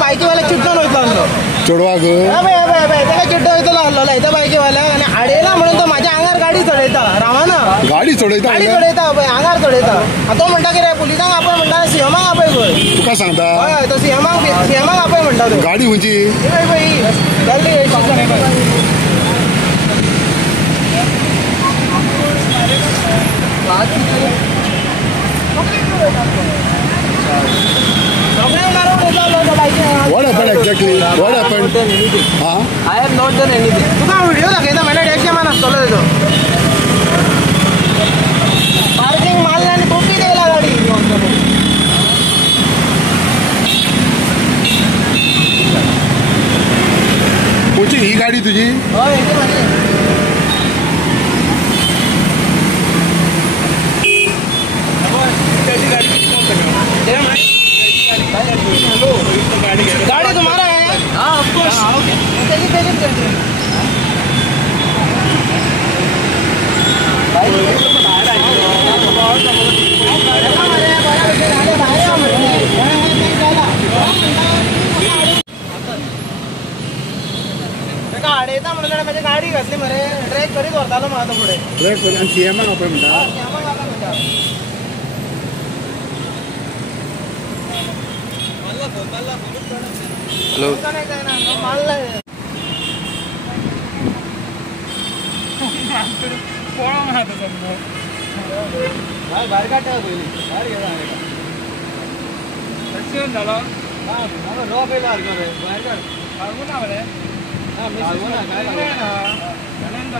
बायकी वाला चिट्टो वयतलो चोडवा गो चिट्टो वयतलो आसलो इथं बायकी वाला आणि आडेला म्हणून तो माझ्या आंगार गाडी चढयता रावाना गाडी चडयता आंगार चढयता तो म्हणटा कितें पुलिसांक आपय म्हणटा सीएमाक आपय खंय तुका सांगता हय तो सीएमाक आपय म्हणटा तो गाडी खंयची What happened exactly? What happened? I have not done anything. तुका व्हिडिओ दाखयता मला डेट कॅमेरा आसतलो तेजो पार्किंग मारला आणि कॉपी द्यायला गाडी कोची ही गाडी तुझी हय हेची माझी गाड़ी तुम्हारा है? हाँ, ऑफ कोर्स। आडेता म्हणून माझी गाडी घातली मरे ट्रॅक करीत वरतालो मला तो पुढे ट्रॅक करून आणि सीएमआक आपय म्हणटा सीएमाक आपय म्हणटा हेलो भायर काडटा पयलीं भायर गेला एक्सिडेंट जालो रो पयलो सारको रे भायर काड लागू ना मरे लागू ना काय लागू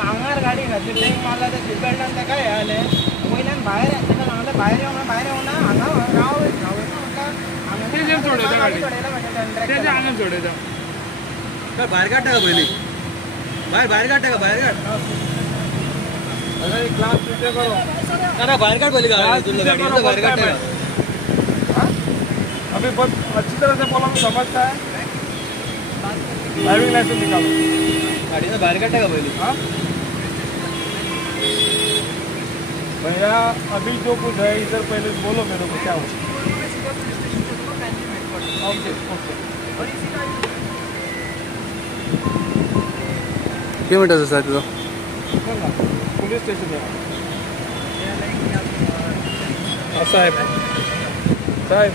आंगार गाडी घातली ब्रेक मारला तर सीट बेल्टान तेका हे जालें वयल्यान भायर तेका सांगलें भायर येवं ना भायर येवं ना हांगा राव तेजेर सोडयता गाडी तेजे आंगार सोडयता काय भायर काडटा का पयलीं भायर काडटा का भायर काड अरे क्लास पीछे करो अरे बाहर काट पहले गाड़ी बाहर काट अभी बहुत अच्छी तरह से बोलो समझता है ड्राइविंग लाइसेंस निकालो गाड़ी से बाहर काटेगा पहले हाँ भैया अभी जो कुछ है इधर पहले बोलो मेरे को क्या हो ओके क्यों बेटा सर तो पुलिस स्टेशन साहेब साहेब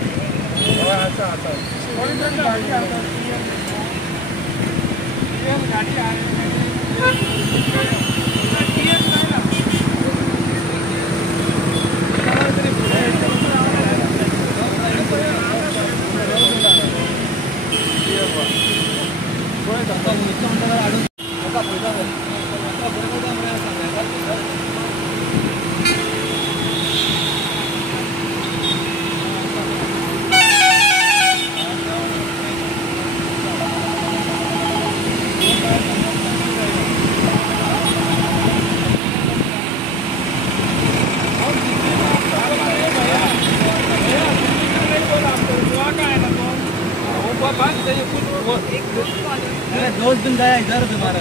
दोस्त दिन गया इधर तुम्हारा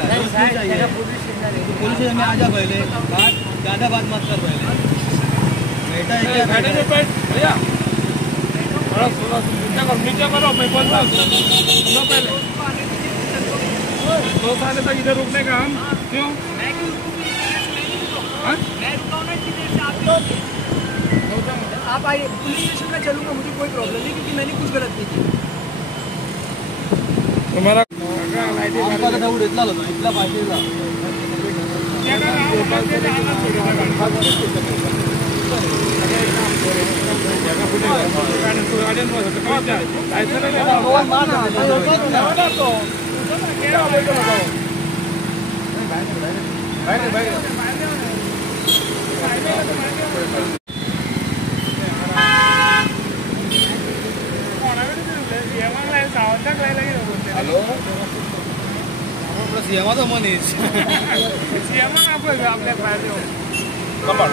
पुलिस में आ जा पहले बात ज्यादा बात मत कर पहले बेटा भैया थोड़ा नीचे करो मैं बोलता हूँ पहले 2 साल तक इधर रुकने का हम क्यों आप आइए पुलिस स्टेशन में चलूंगा मुझे कोई प्रॉब्लम नहीं क्योंकि मैंने कुछ गलत नहीं किया तुम्हारा इतना पाहिजे हेलो सीएमा मनीष सीएमा आपल्या फायदे come on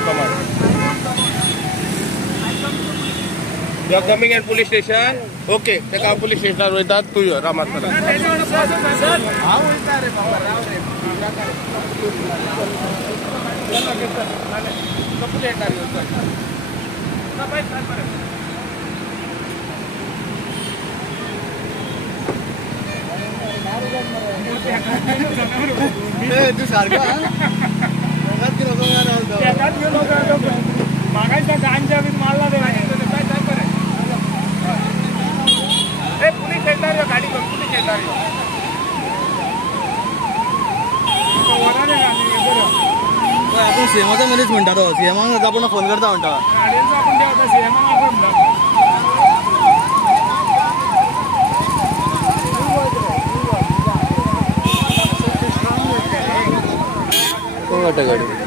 You are coming at police station. Okay, take our police station. वयतात तू यो रामात सर तప్పులు ఏంటారు ना भाई ट्राई करें तू सारखा दोघात की लोक मागायचा गांजा बी मारला दे पुलिस येणार गाडी करून पुलिस येणार आपण सीएमचा मध्येच म्हणता तो सीएमचा आपण फोन करता म्हणता गाड्यांचा आपण ठेवता सीएम आपण कोण वाटतं गाडी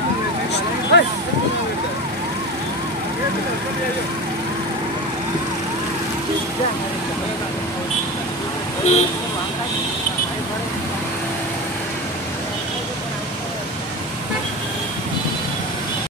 Yeah.